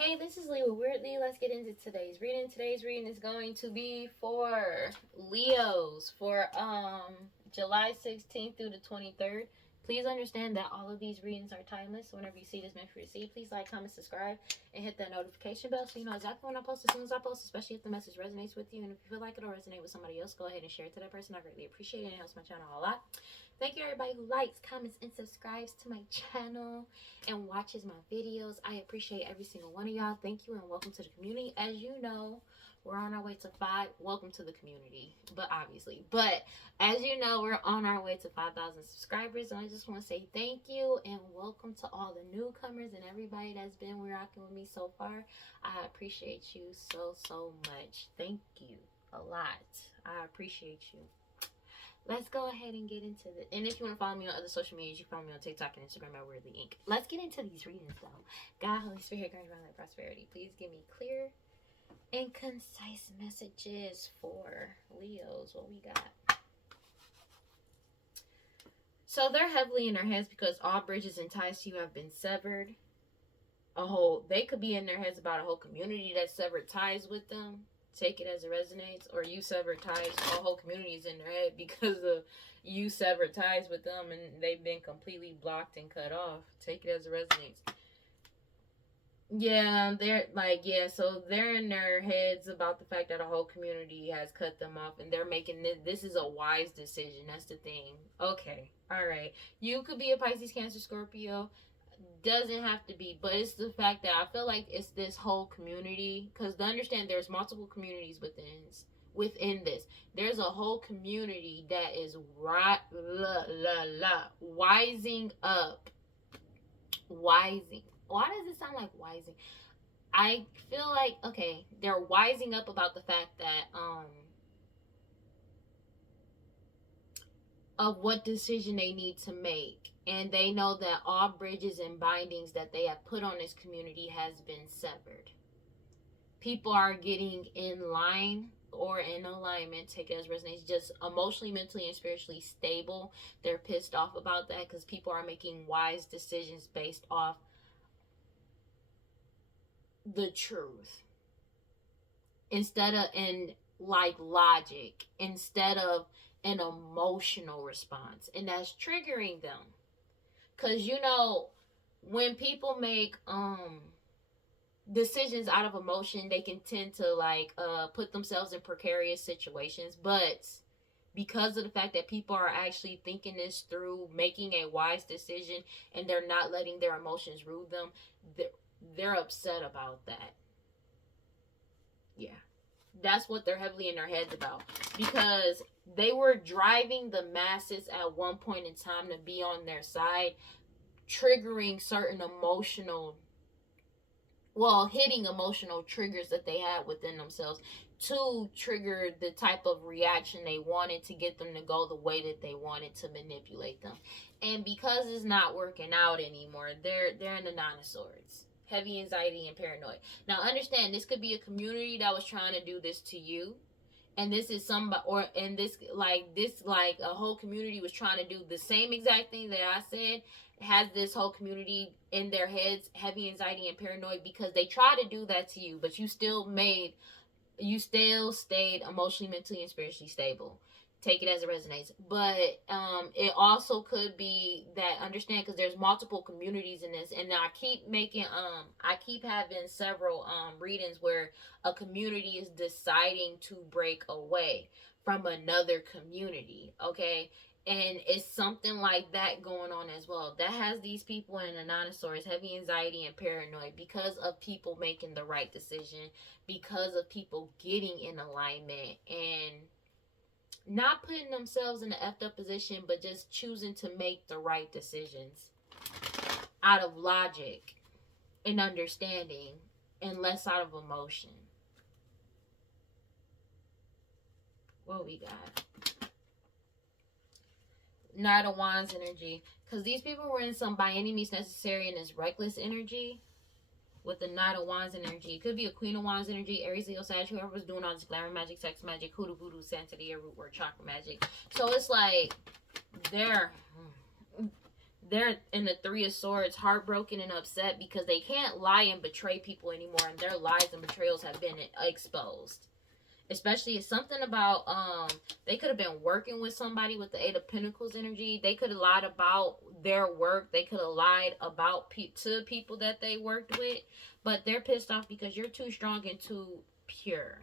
Hey, this is Lee with WeirdLee. Let's get into today's reading. Today's reading is going to be for Leos for July 16th through the 23rd. Please understand that all of these readings are timeless. So whenever you see this meant for you to see, please like, comment, subscribe, and hit that notification bell so you know exactly when I post as soon as I post, especially if the message resonates with you. And if you feel like it'll resonate with somebody else, go ahead and share it to that person. I greatly appreciate it and it helps my channel a lot. Thank you everybody who likes, comments, and subscribes to my channel and watches my videos. I appreciate every single one of y'all. Thank you and welcome to the community. As you know, we're on our way to 5. Welcome to the community, but obviously. But as you know, we're on our way to 5,000 subscribers. And I just want to say thank you and welcome to all the newcomers and everybody that's been rocking with me so far. I appreciate you so much. Thank you a lot. I appreciate you. Let's go ahead and get into it. And if you want to follow me on other social medias, you can follow me on TikTok and Instagram at WeirdLee Inc. Let's get into these readings, though. God, Holy Spirit, guide my life, prosperity. Please give me clear and concise messages for Leos. What we got? So they're heavily in their heads because all bridges and ties to you have been severed. They could be in their heads about a whole community that severed ties with them. Take it as it resonates, or you severed ties. A whole community is in their head because of you severed ties with them and they've been completely blocked and cut off. Take it as it resonates. Yeah, so they're in their heads about the fact that a whole community has cut them off and they're making this is a wise decision. That's the thing. Okay, all right. You could be a Pisces, Cancer, Scorpio. Doesn't have to be, but it's the fact that I feel like it's this whole community, because to understand there's multiple communities within this. There's a whole community that is wising up. Wising. Why does it sound like wising? I feel like, okay, they're wising up about the fact that of what decision they need to make. And they know that all bridges and bindings that they have put on this community has been severed. People are getting in line or in alignment, take it as resonates, just emotionally, mentally, and spiritually stable. They're pissed off about that because people are making wise decisions based off the truth. Instead of logic, instead of an emotional response. And that's triggering them. Because, you know, when people make decisions out of emotion, they can tend to, put themselves in precarious situations. But because of the fact that people are actually thinking this through, making a wise decision, and they're not letting their emotions rule them, they're upset about that. Yeah. That's what they're heavily in their heads about. Because they were driving the masses at one point in time to be on their side, triggering certain hitting emotional triggers that they had within themselves to trigger the type of reaction they wanted to get them to go the way that they wanted to manipulate them. And because it's not working out anymore, they're in the Nine of Swords. Heavy anxiety and paranoid. Now understand, this could be a community that was trying to do this to you. And this is somebody, a whole community was trying to do the same exact thing that I said. Has this whole community in their heads, heavy anxiety and paranoid, because they tried to do that to you, but you still stayed emotionally, mentally, and spiritually stable. Take it as it resonates. But it also could be that, understand, because there's multiple communities in this, and I keep having several readings where a community is deciding to break away from another community. Okay, and it's something like that going on as well. That has these people in the Nine of Swords, heavy anxiety and paranoid, because of people making the right decision, because of people getting in alignment and not putting themselves in an effed up position, but just choosing to make the right decisions out of logic and understanding and less out of emotion. What we got? Knight of Wands energy. Because these people were in some by any means necessary and this reckless energy. With the Knight of Wands energy. It could be a Queen of Wands energy, Aries, Leo, Sag, whoever was doing all this glamour magic, sex magic, hoodoo, voodoo, Santeria, root word, chakra magic. So it's like they're in the Three of Swords, heartbroken and upset because they can't lie and betray people anymore, and their lies and betrayals have been exposed. Especially it's something about they could have been working with somebody with the Eight of Pentacles energy. They could have lied about their work. They could have lied about to people that they worked with, but they're pissed off because you're too strong and too pure.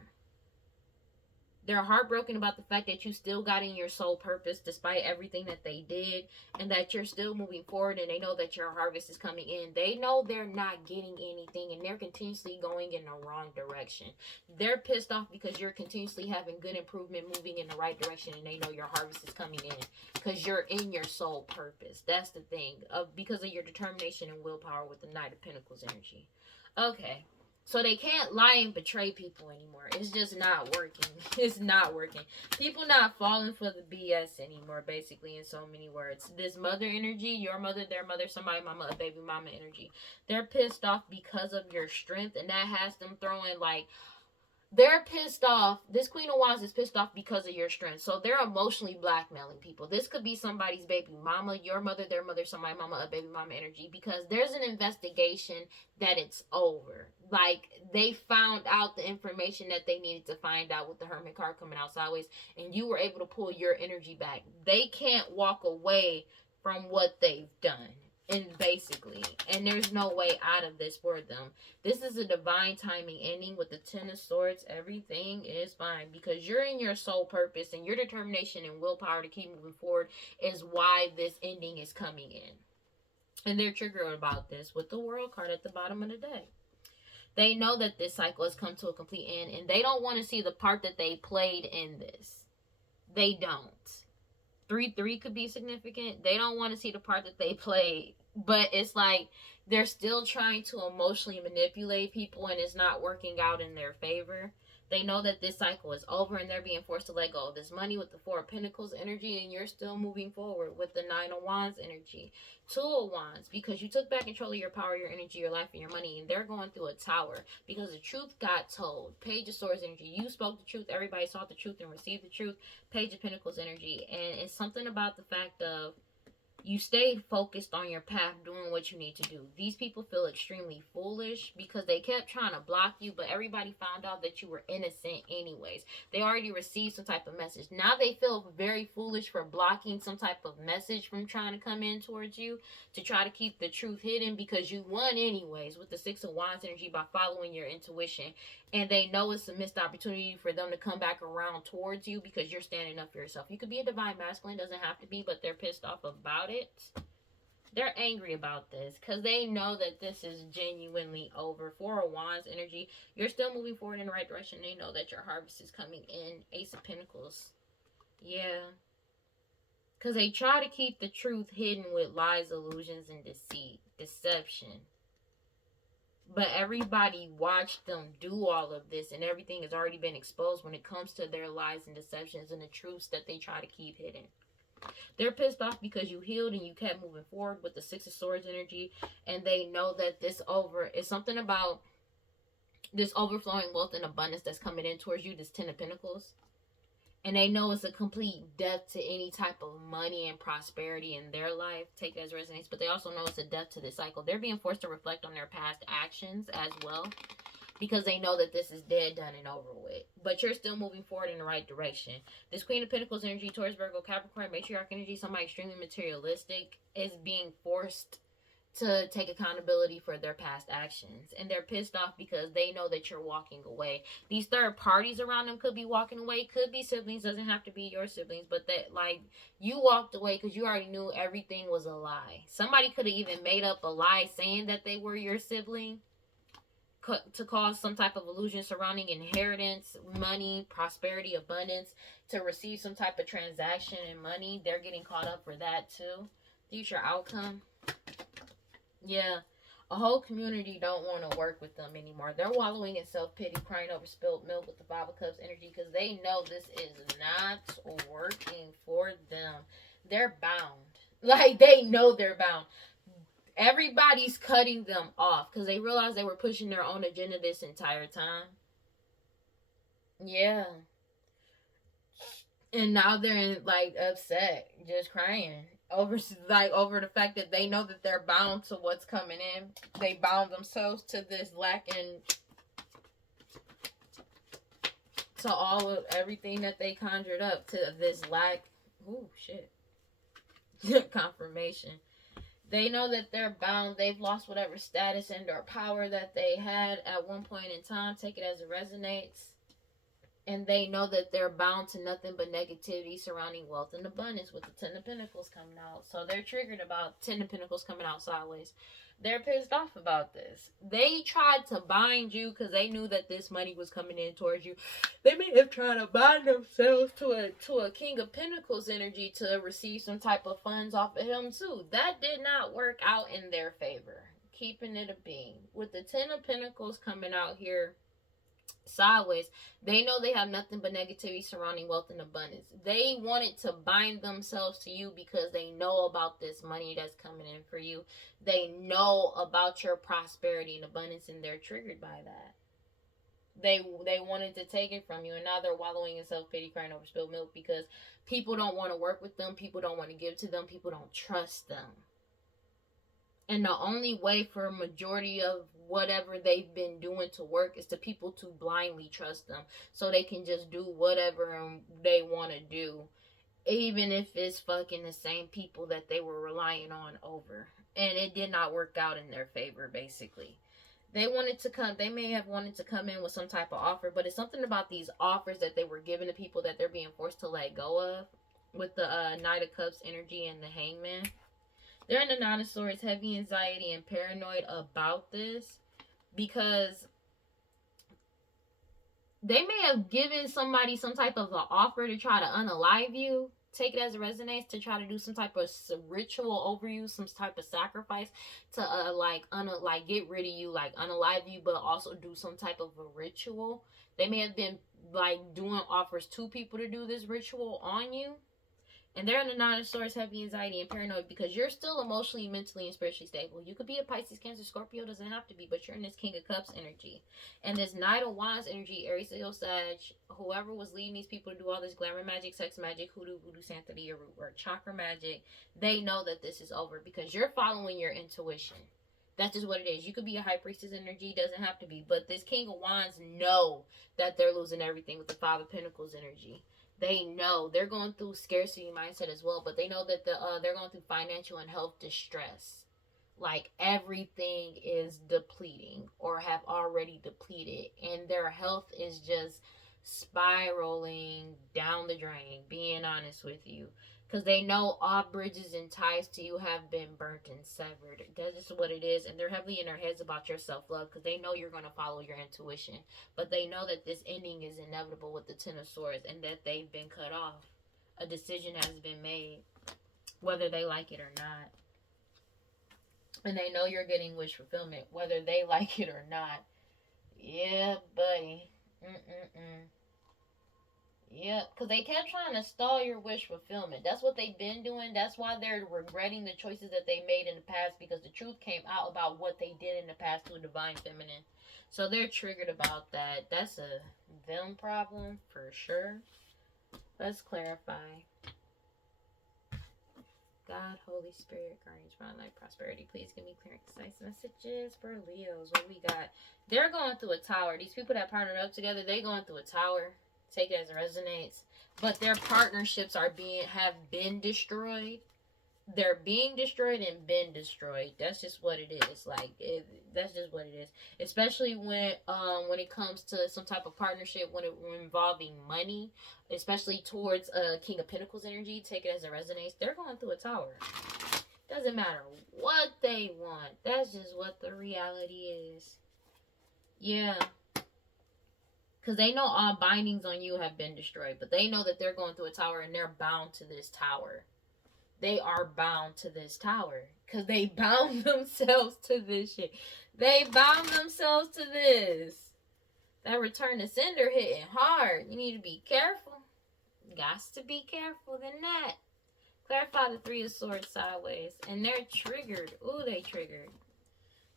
They're heartbroken about the fact that you still got in your soul purpose despite everything that they did, and that you're still moving forward, and they know that your harvest is coming in. They know they're not getting anything, and they're continuously going in the wrong direction. They're pissed off because you're continuously having good improvement, moving in the right direction, and they know your harvest is coming in because you're in your soul purpose. That's the thing, because of your determination and willpower with the Knight of Pentacles energy. Okay. So they can't lie and betray people anymore. It's just not working. It's not working. People not falling for the BS anymore, basically, in so many words. This mother energy, your mother, their mother, somebody mama, a baby mama energy. They're pissed off because of your strength, and that has them throwing, like, they're pissed off. This Queen of Wands is pissed off because of your strength. So they're emotionally blackmailing people. This could be somebody's baby mama, your mother, their mother, somebody mama, a baby mama energy. Because there's an investigation that it's over. Like, they found out the information that they needed to find out with the Hermit card coming out sideways. And you were able to pull your energy back. They can't walk away from what they've done. And basically, and there's no way out of this for them. This is a divine timing ending with the Ten of Swords. Everything is fine because you're in your soul purpose, and your determination and willpower to keep moving forward is why this ending is coming in. And they're triggered about this with the World card at the bottom of the deck. They know that this cycle has come to a complete end, and they don't want to see the part that they played in this. They don't. 3-3 could be significant. They don't want to see the part that they played. But it's like they're still trying to emotionally manipulate people, and it's not working out in their favor. They know that this cycle is over, and they're being forced to let go of this money with the Four of Pentacles energy, and you're still moving forward with the Nine of Wands energy. Two of Wands, because you took back control of your power, your energy, your life, and your money, and they're going through a tower because the truth got told. Page of Swords energy. You spoke the truth. Everybody saw the truth and received the truth. Page of Pentacles energy. And it's something about the fact of you stayed focused on your path, doing what you need to do. These people feel extremely foolish because they kept trying to block you, but everybody found out that you were innocent anyways. They already received some type of message. Now they feel very foolish for blocking some type of message from trying to come in towards you to try to keep the truth hidden, because you won anyways with the Six of Wands energy by following your intuition. And they know it's a missed opportunity for them to come back around towards you because you're standing up for yourself. You could be a divine masculine, doesn't have to be, but they're pissed off about it. They're angry about this because they know that this is genuinely over. Four of Wands energy. You're still moving forward in the right direction. They know that your harvest is coming in. Ace of Pentacles. Yeah. Because they try to keep the truth hidden with lies, illusions, and deceit. Deception. But everybody watched them do all of this, and everything has already been exposed when it comes to their lies and deceptions and the truths that they try to keep hidden. They're pissed off because you healed and you kept moving forward with the Six of Swords energy, and they know that this over is something about this overflowing wealth and abundance that's coming in towards you, this Ten of Pentacles. And they know it's a complete death to any type of money and prosperity in their life. Take it as resonates. But they also know it's a death to this cycle. They're being forced to reflect on their past actions as well, because they know that this is dead, done, and over with. But you're still moving forward in the right direction. This Queen of Pentacles energy, Taurus, Virgo, Capricorn, Matriarch energy, somebody extremely materialistic, is being forced to take accountability for their past actions. And they're pissed off because they know that you're walking away. These third parties around them could be walking away. Could be siblings. Doesn't have to be your siblings. But that, like, you walked away because you already knew everything was a lie. Somebody could have even made up a lie saying that they were your sibling to cause some type of illusion surrounding inheritance, money, prosperity, abundance, to receive some type of transaction and money. They're getting caught up for that too. Future outcome. Yeah, a whole community don't want to work with them anymore. They're wallowing in self-pity, crying over spilled milk with the Five of Cups energy because they know this is not working for them. They're bound. Like, they know they're bound. Everybody's cutting them off because they realize they were pushing their own agenda this entire time. Yeah. And now they're, like, upset, just crying. over the fact that they know that they're bound to what's coming in. They bound themselves to this lack and to all of everything that they conjured up to this lack. Ooh, shit. Confirmation. They know that they're bound. They've lost whatever status and or power that they had at one point in time. Take it as it resonates. And they know that they're bound to nothing but negativity surrounding wealth and abundance with the Ten of Pentacles coming out. So they're triggered about Ten of Pentacles coming out sideways. They're pissed off about this. They tried to bind you because they knew that this money was coming in towards you. They may have tried to bind themselves to a King of Pentacles energy to receive some type of funds off of him too. That did not work out in their favor. Keeping it a being. With the Ten of Pentacles coming out here sideways, they know they have nothing but negativity surrounding wealth and abundance. They wanted to bind themselves to you because they know about this money that's coming in for you. They know about your prosperity and abundance, and they're triggered by that. They wanted to take it from you, and now they're wallowing in self-pity, crying over spilled milk because people don't want to work with them, people don't want to give to them, people don't trust them. And the only way for a majority of whatever they've been doing to work is to people to blindly trust them. So they can just do whatever they want to do. Even if it's fucking the same people that they were relying on over. And it did not work out in their favor, basically. They may have wanted to come in with some type of offer. But it's something about these offers that they were giving to people that they're being forced to let go of. With the Knight of Cups energy and the Hangman. They're in the Nine of Swords, heavy anxiety and paranoid about this because they may have given somebody some type of an offer to try to unalive you. Take it as it resonates, to try to do some type of ritual over you, some type of sacrifice to get rid of you, like unalive you, but also do some type of a ritual. They may have been like doing offers to people to do this ritual on you. And they're in the Nine of Swords, heavy anxiety and paranoid because you're still emotionally, mentally, and spiritually stable. You could be a Pisces, Cancer, Scorpio, doesn't have to be, but you're in this King of Cups energy. And this Knight of Wands energy, Aries, Leo, Sag, whoever was leading these people to do all this glamour magic, sex magic, hoodoo, voodoo, Santeria, root work, chakra magic, they know that this is over because you're following your intuition. That's just what it is. You could be a High Priestess energy, doesn't have to be. But this King of Wands know that they're losing everything with the Five of Pentacles energy. They know they're going through scarcity mindset as well, but they know that they're going through financial and health distress. Like everything is depleting or have already depleted, and their health is just spiraling down the drain, being honest with you. Because they know all bridges and ties to you have been burnt and severed. That's just what it is. And they're heavily in their heads about your self-love because they know you're going to follow your intuition. But they know that this ending is inevitable with the Ten of Swords and that they've been cut off. A decision has been made, whether they like it or not. And they know you're getting wish fulfillment, whether they like it or not. Yeah, buddy. Yeah, because they kept trying to stall your wish fulfillment. That's what they've been doing. That's why they're regretting the choices that they made in the past, because the truth came out about what they did in the past to a divine feminine. So they're triggered about that. That's a them problem for sure. Let's clarify. God, Holy Spirit, guardians, round life, prosperity. Please give me clear and concise messages for Leos. What we got? They're going through a tower. These people that partnered up together, they're going through a tower. Take it as it resonates. But their partnerships have been destroyed. They're being destroyed and been destroyed. That's just what it is. That's just what it is. Especially when it comes to some type of partnership, when involving money, especially towards King of Pentacles energy. Take it as it resonates. They're going through a tower. Doesn't matter what they want. That's just what the reality is. Yeah. Because they know all bindings on you have been destroyed. But they know that they're going through a tower and they're bound to this tower. They are bound to this tower. Because they bound themselves to this shit. They bound themselves to this. That return to sender hitting hard. You need to be careful. Gots to be careful than that. Clarify the Three of Swords sideways. And they're triggered. Ooh, they triggered.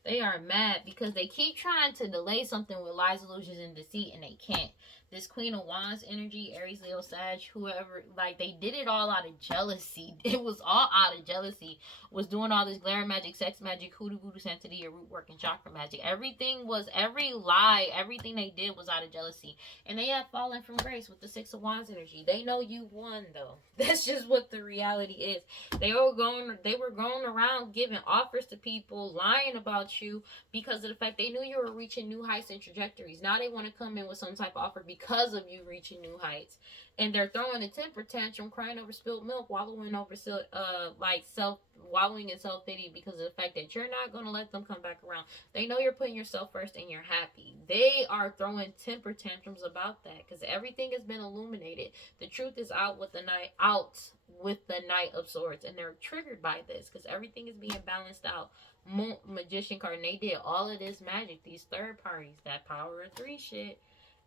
They are mad because they keep trying to delay something with lies, illusions, and deceit, and they can't. This Queen of Wands energy, Aries, Leo, Sag, whoever, like, they did it all out of jealousy. It was all out of jealousy. Was doing all this glare magic, sex magic, hoodoo, voodoo, sanctity, root work, and chakra magic. Everything was, every lie, everything they did was out of jealousy. And they have fallen from grace with the Six of Wands energy. They know you won, though. That's just what the reality is. They were going around giving offers to people, lying about you because of the fact they knew you were reaching new heights and trajectories. Now they want to come in with some type of offer because of you reaching new heights, and they're throwing a temper tantrum, crying over spilled milk, wallowing in self pity because of the fact that you're not going to let them come back around. They know you're putting yourself first and you're happy. They are throwing temper tantrums about that because everything has been illuminated. The truth is out with the Knight of Swords, and they're triggered by this because everything is being balanced out. Magician card, and they did all of this magic, these third parties, that power of 3 shit.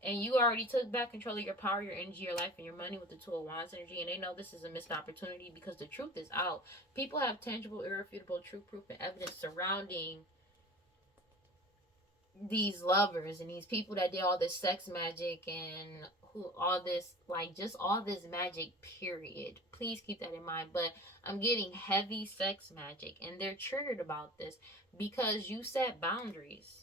And you already took back control of your power, your energy, your life, and your money with the Two of Wands energy. And they know this is a missed opportunity because the truth is out. People have tangible, irrefutable, truth, proof, and evidence surrounding these lovers and these people that did all this sex magic and all this magic, period. Please keep that in mind. But I'm getting heavy sex magic, and they're triggered about this because you set boundaries.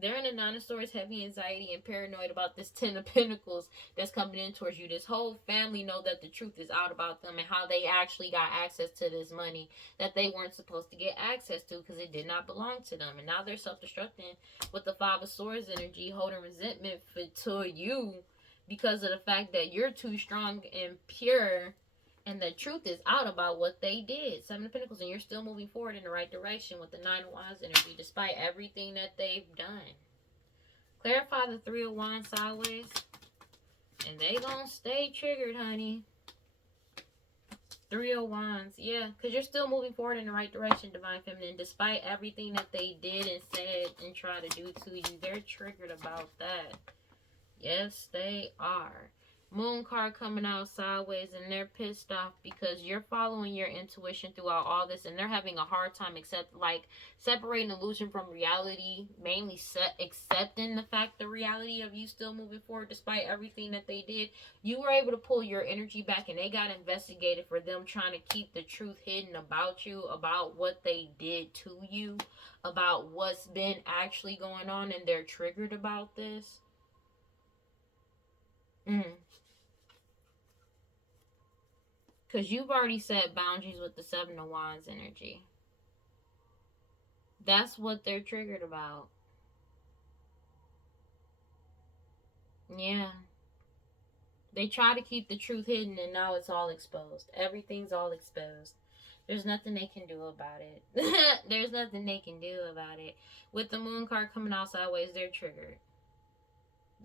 They're in a Nine of Swords, heavy anxiety and paranoid about this Ten of Pentacles that's coming in towards you. This whole family know that the truth is out about them and how they actually got access to this money that they weren't supposed to get access to because it did not belong to them. And now they're self-destructing with the Five of Swords energy, holding resentment to you because of the fact that you're too strong and pure. And the truth is out about what they did. Seven of Pentacles, and you're still moving forward in the right direction with the Nine of Wands energy, despite everything that they've done. Clarify the Three of Wands sideways. And they gonna stay triggered, honey. Three of Wands, yeah. Because you're still moving forward in the right direction, Divine Feminine. Despite everything that they did and said and tried to do to you, they're triggered about that. Yes, they are. Moon card coming out sideways, and they're pissed off because you're following your intuition throughout all this, and they're having a hard time separating illusion from reality, mainly accepting the fact, the reality of you still moving forward despite everything that they did. You were able to pull your energy back, and they got investigated for them trying to keep the truth hidden about you, about what they did to you, about what's been actually going on, and they're triggered about this. Because you've already set boundaries with the Seven of Wands energy. That's what they're triggered about. Yeah. They try to keep the truth hidden, and now it's all exposed. Everything's all exposed. There's nothing they can do about it. There's nothing they can do about it. With the Moon card coming out sideways, they're triggered.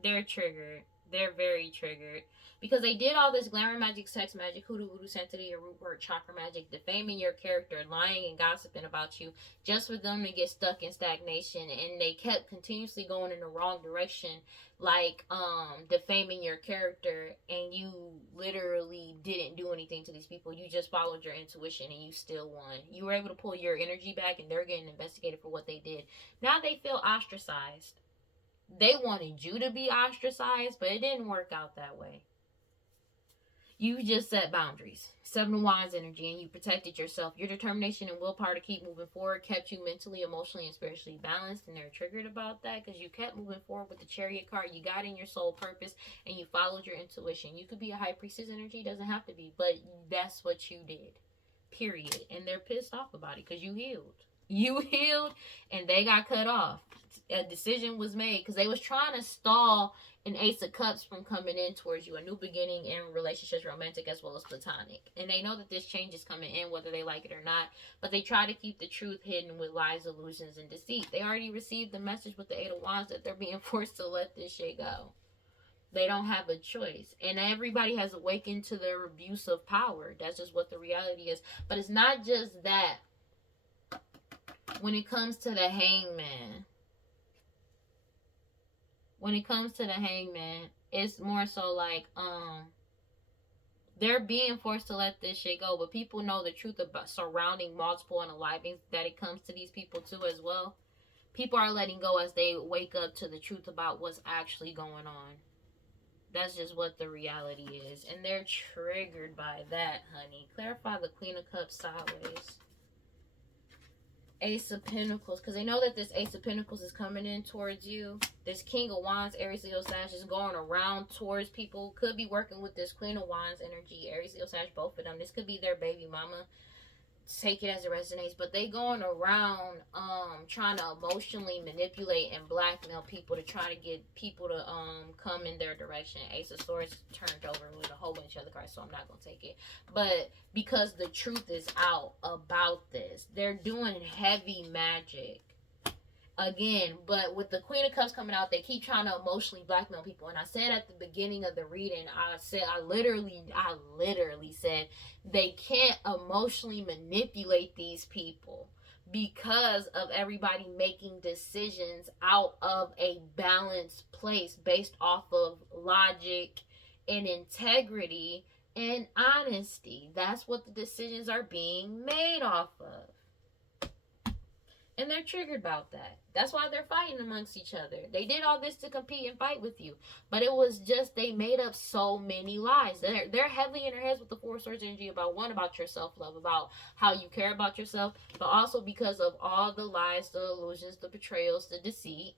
They're triggered. They're very triggered because they did all this glamour magic, sex magic, hoodoo, voodoo, sanctity, root work, chakra magic, defaming your character, lying and gossiping about you, just for them to get stuck in stagnation. And they kept continuously going in the wrong direction, defaming your character, and you literally didn't do anything to these people. You just followed your intuition, and you still won. You were able to pull your energy back, and they're getting investigated for what they did. Now they feel ostracized. They wanted you to be ostracized, but it didn't work out that way. You just set boundaries. Seven of Wands energy, and you protected yourself. Your determination and willpower to keep moving forward kept you mentally, emotionally, and spiritually balanced, and they're triggered about that because you kept moving forward with the Chariot card. You got in your soul purpose, and you followed your intuition. You could be a High Priestess energy, doesn't have to be, but that's what you did, period. And they're pissed off about it because you healed. You healed, and they got cut off. A decision was made because they was trying to stall an Ace of Cups from coming in towards you, a new beginning in relationships, romantic as well as platonic. And they know that this change is coming in whether they like it or not, but they try to keep the truth hidden with lies, illusions, and deceit. They already received the message with the Eight of Wands that they're being forced to let this shit go. They don't have a choice, and everybody has awakened to their abuse of power. That's just what the reality is. But it's not just that. When it comes to the Hangman, it's more so they're being forced to let this shit go, but people know the truth about surrounding multiple unalivings, that it comes to these people too as well. People are letting go as they wake up to the truth about what's actually going on. That's just what the reality is. And they're triggered by that, honey. Clarify the Queen of Cups sideways. Ace of Pentacles, because they know that this Ace of Pentacles is coming in towards you. This King of Wands, Aries, Leo, Sag, is going around towards people. Could be working with this Queen of Wands energy, Aries, Leo, Sag, both of them. This could be their baby mama. Take it as it resonates, but they going around trying to emotionally manipulate and blackmail people to try to get people to come in their direction. Ace of Swords turned over with a whole bunch of other cards, so I'm not gonna take it. But because the truth is out about this, they're doing heavy magic again. But with the Queen of Cups coming out, they keep trying to emotionally blackmail people. And I said at the beginning of the reading, I literally said they can't emotionally manipulate these people because of everybody making decisions out of a balanced place based off of logic and integrity and honesty. That's what the decisions are being made off of. And they're triggered about that. That's why they're fighting amongst each other. They did all this to compete and fight with you. But it was just, they made up so many lies. They're heavily in their heads with the Four Swords energy about your self-love, about how you care about yourself, but also because of all the lies, the illusions, the betrayals, the deceit.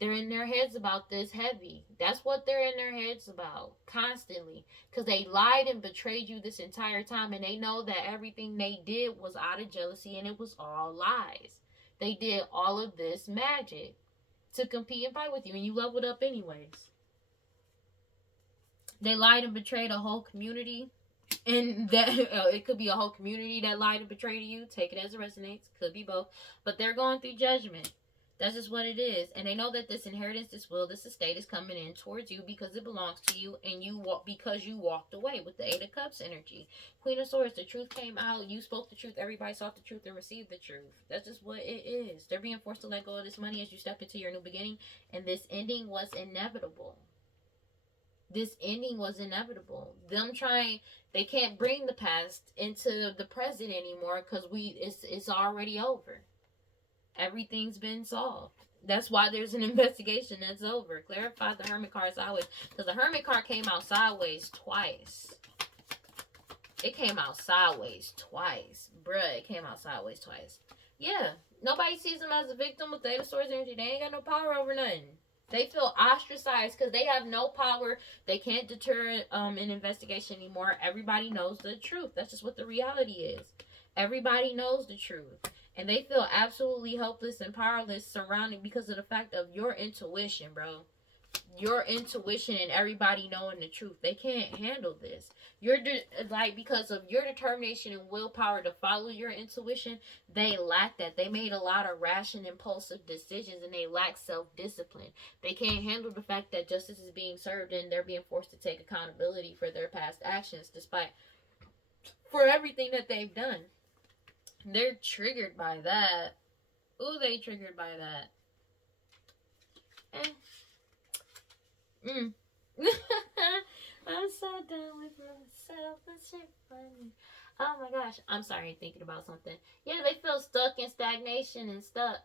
They're in their heads about this heavy. That's what they're in their heads about constantly. Because they lied and betrayed you this entire time. And they know that everything they did was out of jealousy and it was all lies. They did all of this magic to compete and fight with you, and you leveled up anyways. They lied and betrayed a whole community, and that it could be a whole community that lied and betrayed you. Take it as it resonates. Could be both, but they're going through judgment. That's just what it is. And they know that this inheritance, this will, this estate is coming in towards you because it belongs to you, and because you walked away with the Eight of Cups energy. Queen of Swords, the truth came out. You spoke the truth. Everybody saw the truth and received the truth. That's just what it is. They're being forced to let go of this money as you step into your new beginning, and this ending was inevitable. This ending was inevitable. They can't bring the past into the present anymore because it's already over. Everything's been solved. That's why there's an investigation that's over. Clarify the Hermit card sideways. Because the Hermit card came out sideways twice. It came out sideways twice. Bruh, it came out sideways twice. Yeah. Nobody sees them as a victim with the Eight of Swords energy. They ain't got no power over nothing. They feel ostracized because they have no power. They can't deter an investigation anymore. Everybody knows the truth. That's just what the reality is. Everybody knows the truth. And they feel absolutely helpless and powerless surrounding because of the fact of your intuition, bro. Your intuition and everybody knowing the truth. They can't handle this. Because of your determination and willpower to follow your intuition, they lack that. They made a lot of rash and impulsive decisions, and they lack self-discipline. They can't handle the fact that justice is being served and they're being forced to take accountability for their past actions for everything that they've done. They're triggered by that. Ooh, they triggered by that. I'm so done with myself. Oh my gosh. I'm sorry, thinking about something. Yeah, they feel stuck in stagnation and stuck.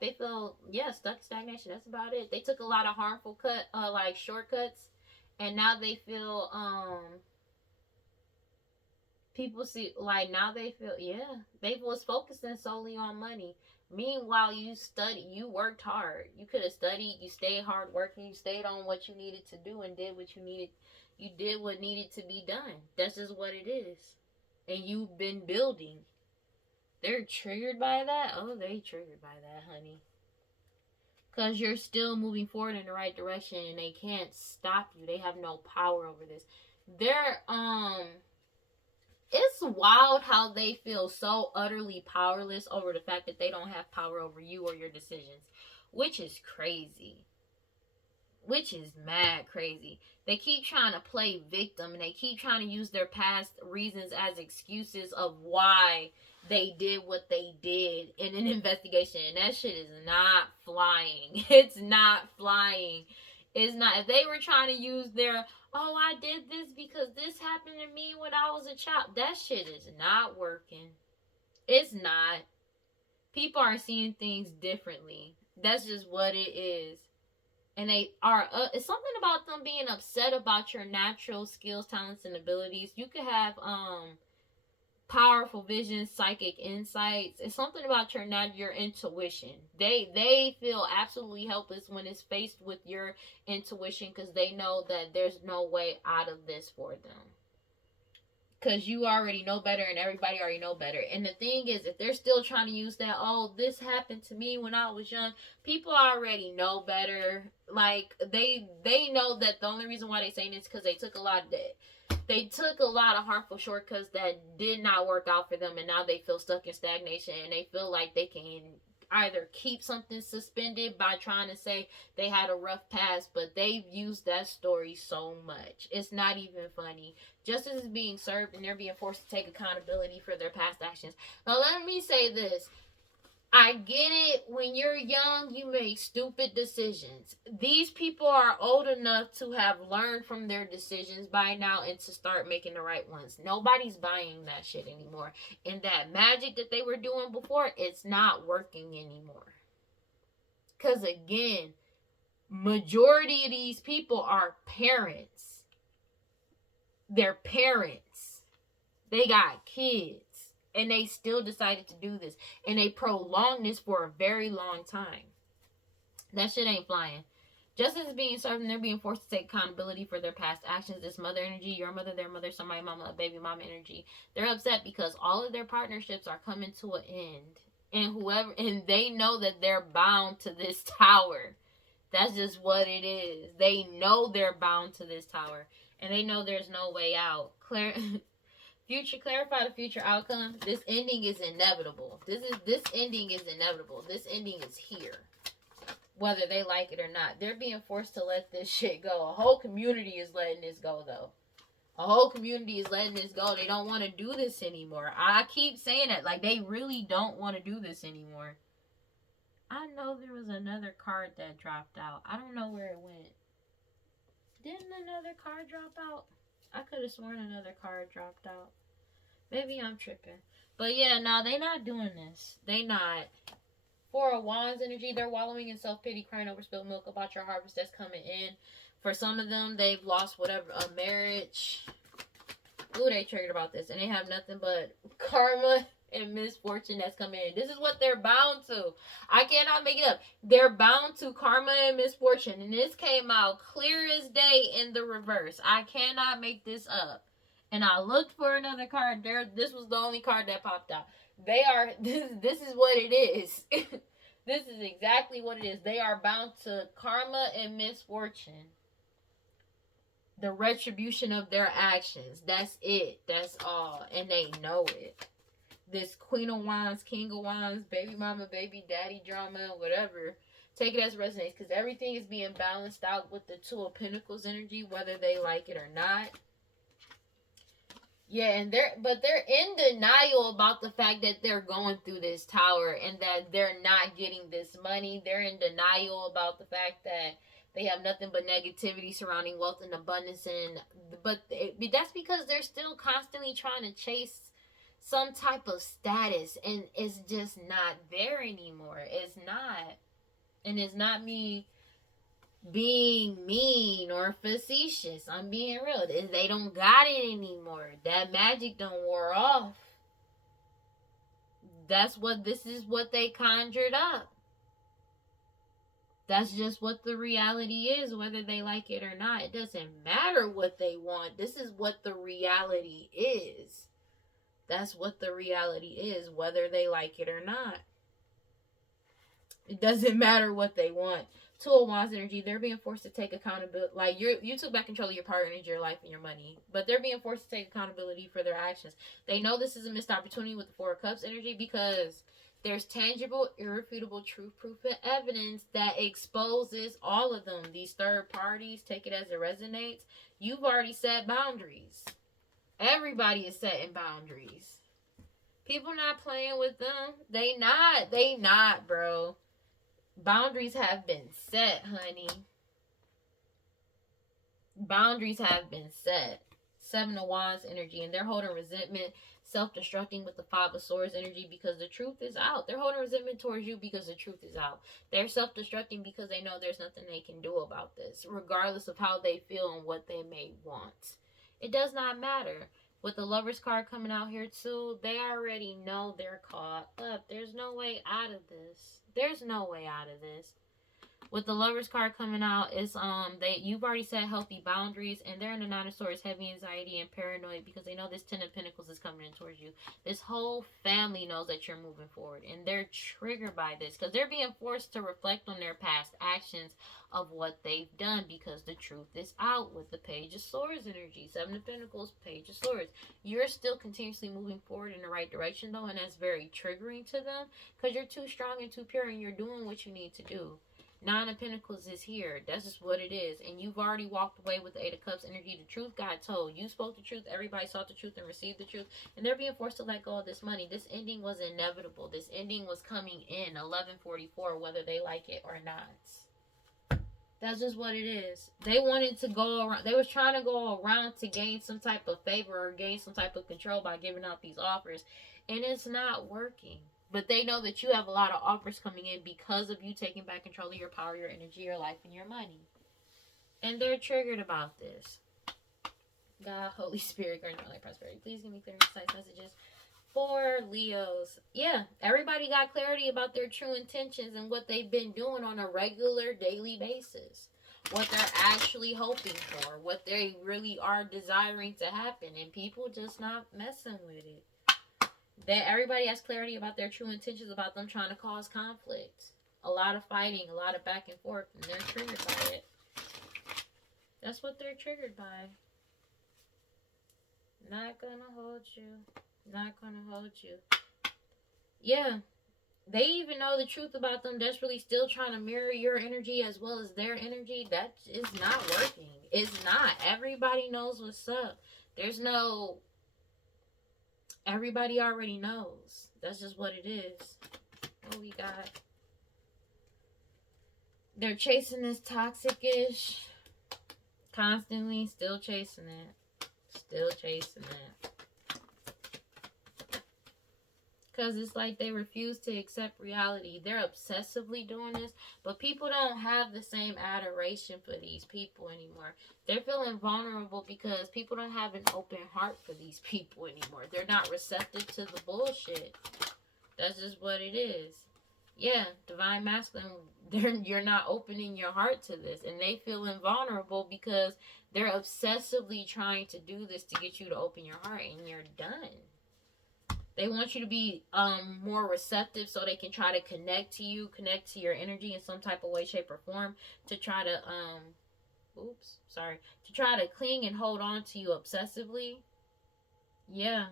They feel, stuck in stagnation. That's about it. They took a lot of harmful shortcuts, and now they feel, people see, now they feel, they was focusing solely on money. Meanwhile, you worked hard. You could have studied, you stayed hard working, you stayed on what you needed to do and did what you needed. You did what needed to be done. That's just what it is. And you've been building. They're triggered by that? Oh, they triggered by that, honey. Because you're still moving forward in the right direction and they can't stop you. They have no power over this. It's wild how they feel so utterly powerless over the fact that they don't have power over you or your decisions, which is crazy. Which is mad crazy. They keep trying to play victim and they keep trying to use their past reasons as excuses of why they did what they did in an investigation. And that shit is not flying. It's not flying. It's not. If they were trying to use their, oh, I did this because this happened to me when I was a child, that shit is not working. It's not. People are seeing things differently. That's just what it is. And they are, it's something about them being upset about your natural skills, talents, and abilities. You could have, powerful visions, psychic insights. It's something about your intuition. They feel absolutely helpless when it's faced with your intuition, because they know that there's no way out of this for them. Because you already know better, and everybody already know better. And the thing is, if they're still trying to use that, oh, this happened to me when I was young, people already know better. Like, they know that the only reason why they saying this is because they took a lot of harmful shortcuts that did not work out for them, and now they feel stuck in stagnation, and they feel like they can either keep something suspended by trying to say they had a rough past, but they've used that story so much. It's not even funny. Justice is being served, and they're being forced to take accountability for their past actions. Now, let me say this. I get it. When you're young, you make stupid decisions. These people are old enough to have learned from their decisions by now and to start making the right ones. Nobody's buying that shit anymore. And that magic that they were doing before, it's not working anymore. Because again, majority of these people are parents. They're parents. They got kids. And they still decided to do this. And they prolonged this for a very long time. That shit ain't flying. Justice is being served, and they're being forced to take accountability for their past actions. This mother energy, your mother, their mother, somebody mama, a baby mama energy. They're upset because all of their partnerships are coming to an end. And they know that they're bound to this tower. That's just what it is. They know they're bound to this tower. And they know there's no way out. Clarify the future outcome. This ending is inevitable. This ending is inevitable. This ending is here. Whether they like it or not. They're being forced to let this shit go. A whole community is letting this go, though. A whole community is letting this go. They don't want to do this anymore. I keep saying that. Like, they really don't want to do this anymore. I know there was another card that dropped out. I don't know where it went. Didn't another card drop out? I could have sworn another card dropped out. Maybe I'm tripping. But yeah, no, they not doing this. They not. Four of Wands energy, they're wallowing in self-pity, crying over spilled milk about your harvest that's coming in. For some of them, they've lost whatever, a marriage. Ooh, they triggered about this. And they have nothing but karma and misfortune that's coming in. This is what they're bound to. I cannot make it up. They're bound to karma and misfortune. And this came out clear as day in the reverse. I cannot make this up. And I looked for another card. This was the only card that popped out. This is what it is. This is exactly what it is. They are bound to karma and misfortune. The retribution of their actions. That's it. That's all. And they know it. This Queen of Wands, King of Wands, baby mama, baby daddy drama, whatever. Take it as it resonates, because everything is being balanced out with the Two of Pentacles energy, whether they like it or not. Yeah, and they're in denial about the fact that they're going through this tower and that they're not getting this money. They're in denial about the fact that they have nothing but negativity surrounding wealth and abundance, but that's because they're still constantly trying to chase some type of status, and it's just not there anymore. It's not. And it's not me being mean or facetious. I'm being real. They don't got it anymore. That magic don't wore off. This is what they conjured up. That's just what the reality is, whether they like it or not. It doesn't matter what they want. This is what the reality is. That's what the reality is, whether they like it or not. It doesn't matter what they want. Two of Wands energy, they're being forced to take accountability. Like, you took back control of your power, energy, your life, and your money. But they're being forced to take accountability for their actions. They know this is a missed opportunity with the Four of Cups energy, because there's tangible, irrefutable, truth, proof, and evidence that exposes all of them. These third parties, take it as it resonates. You've already set boundaries. Everybody is setting boundaries. People not playing with them. They not, bro. Boundaries have been set, honey. Boundaries have been set. Seven of Wands energy, and they're holding resentment, self-destructing with the Five of Swords energy because the truth is out. They're holding resentment towards you because the truth is out. They're self-destructing because they know there's nothing they can do about this, regardless of how they feel and what they may want. It does not matter. With the Lovers card coming out here too, they already know they're caught up. There's no way out of this. There's no way out of this. With the Lovers card coming out, it's you've already set healthy boundaries, and they're in the Nine of Swords, heavy anxiety and paranoid because they know this Ten of Pentacles is coming in towards you. This whole family knows that you're moving forward, and they're triggered by this because they're being forced to reflect on their past actions of what they've done because the truth is out with the Page of Swords energy. Seven of Pentacles, Page of Swords. You're still continuously moving forward in the right direction though, and that's very triggering to them because you're too strong and too pure, and you're doing what you need to do. Nine of Pentacles is here. That's just what it is. And you've already walked away with the Eight of Cups energy. The truth got told. You spoke the truth. Everybody saw the truth and received the truth. And they're being forced to let go of this money. This ending was inevitable. This ending was coming in 11:44, whether they like it or not. That's just what it is. They wanted to go around. They was trying to go around to gain some type of favor or gain some type of control by giving out these offers. And it's not working. But they know that you have a lot of offers coming in because of you taking back control of your power, your energy, your life, and your money. And they're triggered about this. God, Holy Spirit, grant my life prosperity. Please give me clear and concise messages for Leos. Yeah, everybody got clarity about their true intentions and what they've been doing on a regular daily basis. What they're actually hoping for. What they really are desiring to happen. And people just not messing with it. That everybody has clarity about their true intentions about them trying to cause conflict. A lot of fighting, a lot of back and forth, and they're triggered by it. That's what they're triggered by. Not gonna hold you. Not gonna hold you. Yeah. They even know the truth about them desperately still trying to mirror your energy as well as their energy. That is not working. It's not. Everybody knows what's up. There's no... Everybody already knows. That's just what it is. What we got? They're chasing this toxic-ish. Constantly. Still chasing it. Still chasing it. Because it's like they refuse to accept reality. They're obsessively doing this. But people don't have the same adoration for these people anymore. They're feeling vulnerable because people don't have an open heart for these people anymore. They're not receptive to the bullshit. That's just what it is. Yeah, divine masculine, you're not opening your heart to this. And they feel invulnerable because they're obsessively trying to do this to get you to open your heart. And you're done. They want you to be more receptive so they can try to connect to you, connect to your energy in some type of way, shape, or form to try to, to try to cling and hold on to you obsessively. Yeah.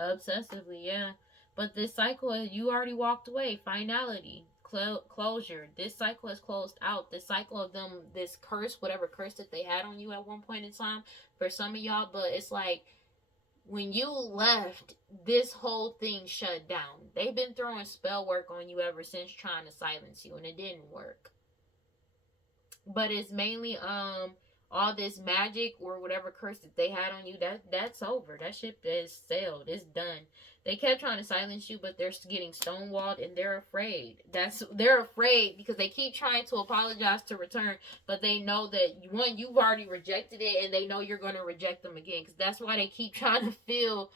Obsessively, yeah. But this cycle, you already walked away. Finality. Closure. This cycle has closed out. This cycle of them, this curse, whatever curse that they had on you at one point in time, for some of y'all, but it's like, when you left, this whole thing shut down. They've been throwing spell work on you ever since trying to silence you, and it didn't work. But it's mainly all this magic or whatever curse that they had on you, that's over. That ship is sailed. It's done. They kept trying to silence you, but they're getting stonewalled, and they're afraid. They're afraid because they keep trying to apologize to return, but they know that, one, you've already rejected it, and they know you're going to reject them again. Because that's why they keep trying to feel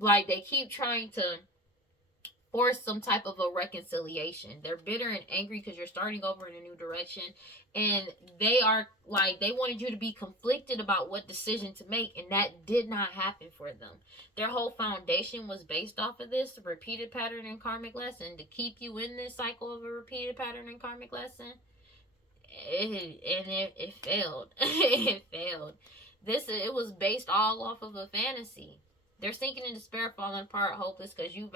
like they keep trying to force some type of a reconciliation. They're bitter and angry because you're starting over in a new direction, and they are like, they wanted you to be conflicted about what decision to make, and that did not happen for them. Their whole foundation was based off of this repeated pattern and karmic lesson, to keep you in this cycle of a repeated pattern and karmic lesson. It failed. It failed. It was based all off of a fantasy. They're sinking in despair, falling apart, hopeless, because you've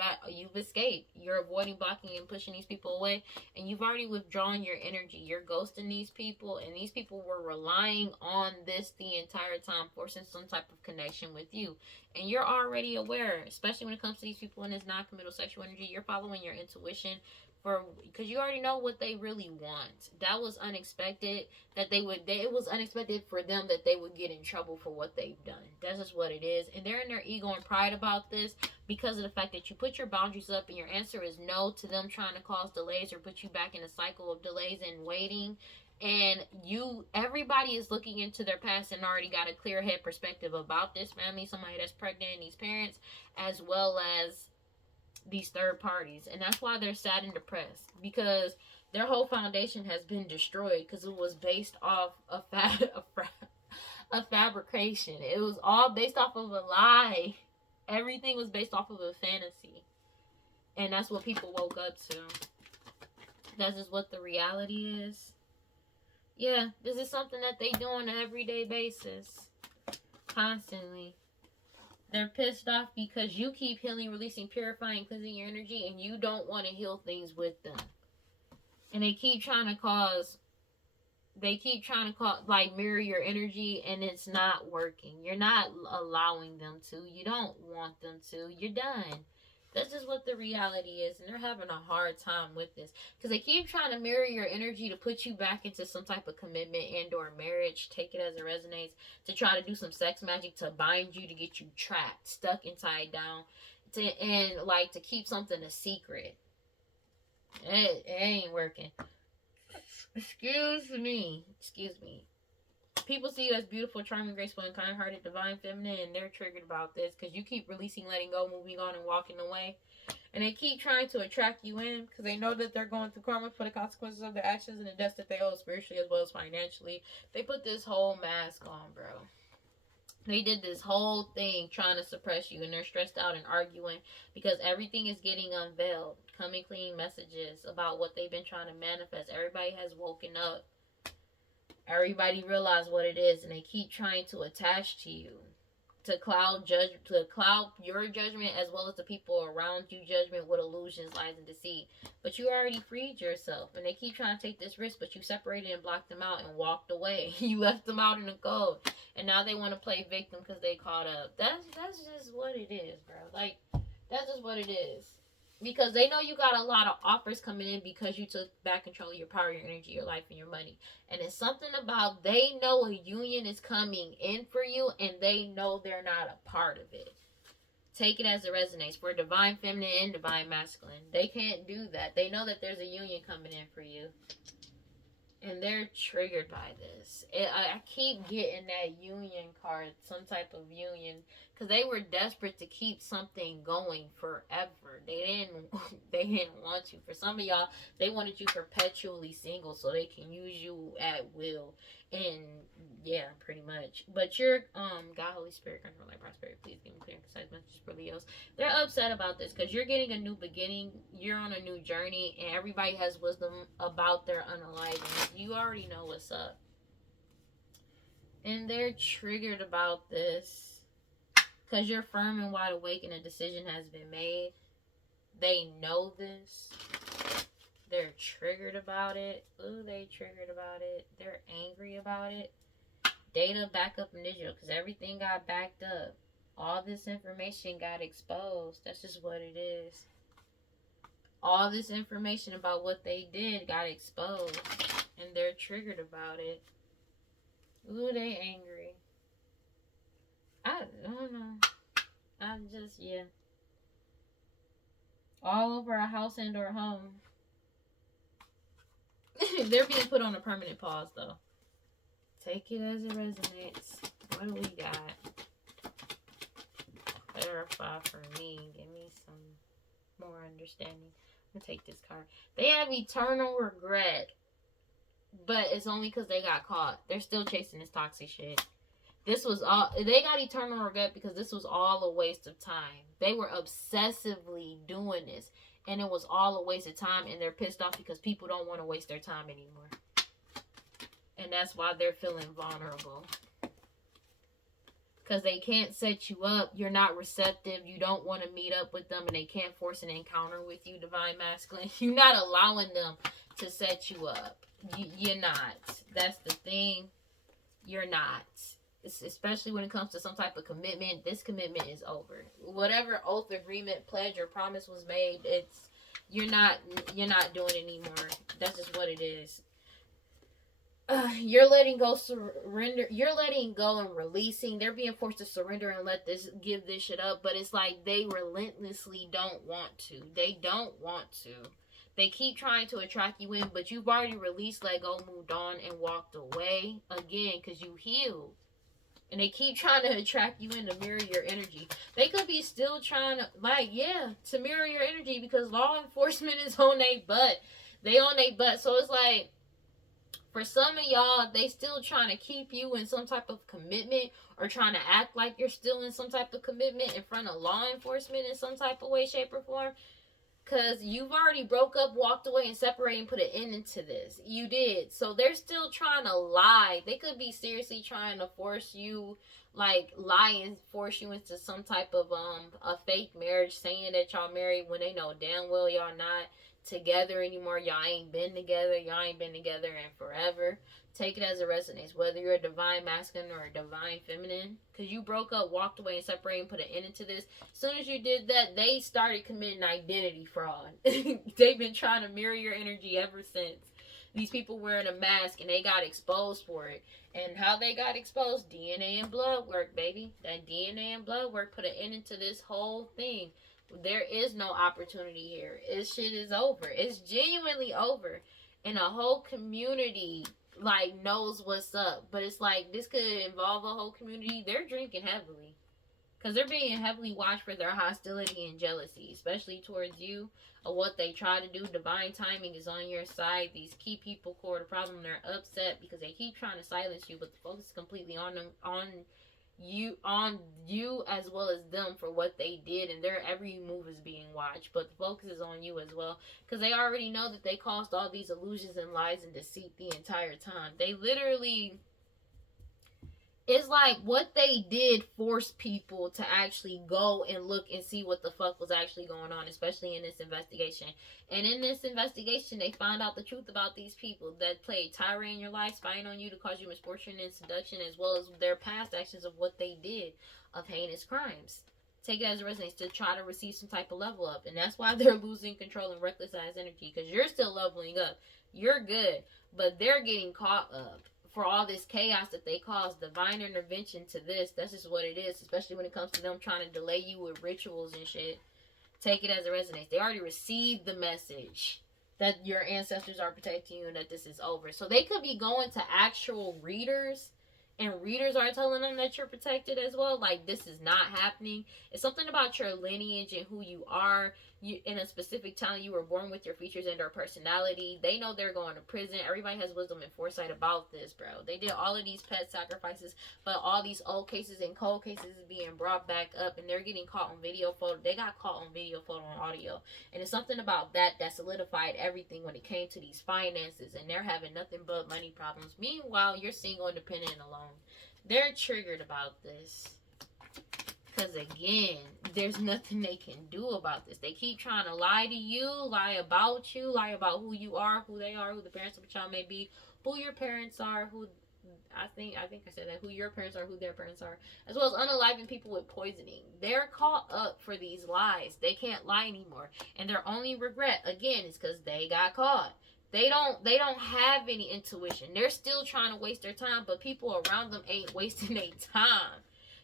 escaped. You're avoiding, blocking, and pushing these people away, and you've already withdrawn your energy. You're ghosting these people, and these people were relying on this the entire time, forcing some type of connection with you. And you're already aware, especially when it comes to these people in this non-committal sexual energy. You're following your intuition for, because you already know what they really want. That was unexpected, that it was unexpected for them that they would get in trouble for what they've done. That's just what it is. And they're in their ego and pride about this because of the fact that you put your boundaries up and your answer is no to them trying to cause delays or put you back in a cycle of delays and waiting. And everybody is looking into their past and already got a clear head perspective about this family, somebody that's pregnant, and these parents, as well as these third parties. And that's why they're sad and depressed, because their whole foundation has been destroyed because it was based off a fabrication. It was all based off of a lie. Everything was based off of a fantasy. And that's what people woke up to. That's just what the reality is. Yeah, this is something that they do on an everyday basis. Constantly. They're pissed off because you keep healing, releasing, purifying, cleansing your energy, and you don't want to heal things with them. And they keep trying to like mirror your energy, and it's not working. You're not allowing them to. You don't want them to. You're done. That's just what the reality is, and they're having a hard time with this because they keep trying to mirror your energy to put you back into some type of commitment and or marriage. Take it as it resonates. To try to do some sex magic to bind you, to get you trapped, stuck, and tied down, and like to keep something a secret. It ain't working. Excuse me. People see you as beautiful, charming, graceful, and kind-hearted, divine, feminine, and they're triggered about this because you keep releasing, letting go, moving on, and walking away. And they keep trying to attract you in because they know that they're going through karma for the consequences of their actions and the debts that they owe spiritually as well as financially. They put this whole mask on, bro. They did this whole thing trying to suppress you, and they're stressed out and arguing because everything is getting unveiled. Coming clean messages about what they've been trying to manifest. Everybody has woken up. Everybody realize what it is, and they keep trying to attach to you, to cloud your judgment as well as the people around you judgment with illusions, lies, and deceit. But you already freed yourself, and they keep trying to take this risk, but you separated and blocked them out and walked away. You left them out in the cold, and now they want to play victim because they caught up. That's just what it is, bro. Like, that's just what it is. Because they know you got a lot of offers coming in because you took back control of your power, your energy, your life, and your money. And it's something about they know a union is coming in for you, and they know they're not a part of it. Take it as it resonates. For divine feminine and divine masculine, they can't do that. They know that there's a union coming in for you. And they're triggered by this. I keep getting that union card, some type of union, because they were desperate to keep something going forever. They didn't want you. For some of y'all, they wanted you perpetually single so they can use you at will. And yeah, pretty much. But you're God, Holy Spirit, control light, prosperity. Please give me clear and concise messages for Leos. They're upset about this because you're getting a new beginning. You're on a new journey, and everybody has wisdom about their unaliving. You already know what's up. And they're triggered about this because you're firm and wide awake, and a decision has been made. They know this. They're triggered about it. Ooh, they triggered about it. They're angry about it. Data, backup, and digital, because everything got backed up. All this information got exposed. That's just what it is. All this information about what they did got exposed, and they're triggered about it. Ooh, they angry. I don't know. I'm just, yeah. All over a house and or home. They're being put on a permanent pause, though. Take it as it resonates. What do we got? Clarify for me. Give me some more understanding. I'm gonna take this card. They have eternal regret, but it's only because they got caught. They're still chasing this toxic shit. This was all. They got eternal regret because this was all a waste of time. They were obsessively doing this, and it was all a waste of time. And they're pissed off because people don't want to waste their time anymore. And that's why they're feeling vulnerable. Because they can't set you up. You're not receptive. You don't want to meet up with them. And they can't force an encounter with you, divine masculine. You're not allowing them to set you up. You're not. That's the thing. You're not. Especially when it comes to some type of commitment. This commitment is over. Whatever oath, agreement, pledge, or promise was made, you're not doing it anymore. That's just what it is. You're letting go, surrender. You're letting go and releasing. They're being forced to surrender and give this shit up. But it's like they relentlessly don't want to. They don't want to. They keep trying to attract you in, but you've already released, let go, moved on, and walked away again because you healed. And they keep trying to attract you in to mirror your energy. They could be still trying to, to mirror your energy because law enforcement is on their butt. They on their butt. So it's like, for some of y'all, they still trying to keep you in some type of commitment or trying to act like you're still in some type of commitment in front of law enforcement in some type of way, shape, or form. Because you've already broke up, walked away, and separated and put an end into this. You did. So they're still trying to lie. They could be seriously trying to force you, lie and force you into some type of a fake marriage, saying that y'all married when they know damn well y'all not together anymore. Y'all ain't been together in forever. Take it as it resonates, whether you're a divine masculine or a divine feminine, because you broke up, walked away, and separated and put an end into this. As soon as you did that, they started committing identity fraud. They've been trying to mirror your energy ever since. These people wearing a mask, and they got exposed for it. And how they got exposed? DNA and blood work, baby. That DNA and blood work put an end into this whole thing. There is no opportunity here. This shit is over. It's genuinely over. And a whole community knows what's up. But it's like, this could involve a whole community. They're drinking heavily. Because they're being heavily watched for their hostility and jealousy, especially towards you, or what they try to do. Divine timing is on your side. These key people core the problem. They're upset because they keep trying to silence you, but the focus is completely on them, on you as well as them for what they did, and their every move is being watched. But the focus is on you as well, because they already know that they caused all these illusions and lies and deceit the entire time. They literally, it's like what they did forced people to actually go and look and see what the fuck was actually going on, especially in this investigation. And in this investigation, they found out the truth about these people that played tyrant in your life, spying on you to cause you misfortune and seduction, as well as their past actions of what they did of heinous crimes. Take it as it resonates, to try to receive some type of level up. And that's why they're losing control and reckless ass energy, because you're still leveling up. You're good, but they're getting caught up. For all this chaos that they cause, divine intervention to this, that's just what it is, especially when it comes to them trying to delay you with rituals and shit. Take it as it resonates. They already received the message that your ancestors are protecting you and that this is over. So they could be going to actual readers, and readers are telling them that you're protected as well. Like, this is not happening. It's something about your lineage and who you are. You, in a specific time, you were born with your features and/or personality. They know they're going to prison. Everybody has wisdom and foresight about this, bro. They did all of these pet sacrifices, but all these old cases and cold cases is being brought back up, and they're getting caught on video photo. They got caught on video, photo, and audio. And it's something about that solidified everything when it came to these finances, and they're having nothing but money problems. Meanwhile, you're single, independent, and alone. They're triggered about this. Because again, there's nothing they can do about this. They keep trying to lie to you, lie about who you are, who they are, who the parents of a child may be, who your parents are, who I think I said that, who your parents are, who their parents are, as well as unaliving people with poisoning. They're caught up for these lies. They can't lie anymore. And their only regret, again, is because they got caught. They don't have any intuition. They're still trying to waste their time, but people around them ain't wasting their time.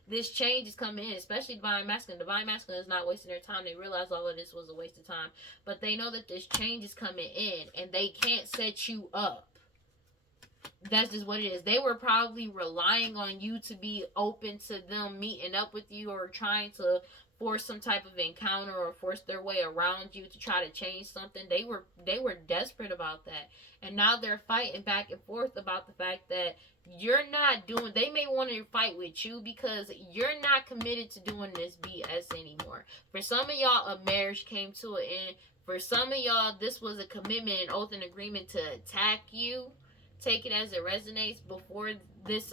This change is coming in, especially Divine Masculine. Divine Masculine is not wasting their time. They realize all of this was a waste of time. But they know that this change is coming in, and they can't set you up. That's just what it is. They were probably relying on you to be open to them meeting up with you, or trying to force some type of encounter or force their way around you to try to change something. They were desperate about that. And now they're fighting back and forth about the fact that you're not doing, they may want to fight with you because you're not committed to doing this BS anymore. For some of y'all, a marriage came to an end. For some of y'all, this was a commitment, an oath, and agreement to attack you. Take it as it resonates. Before this,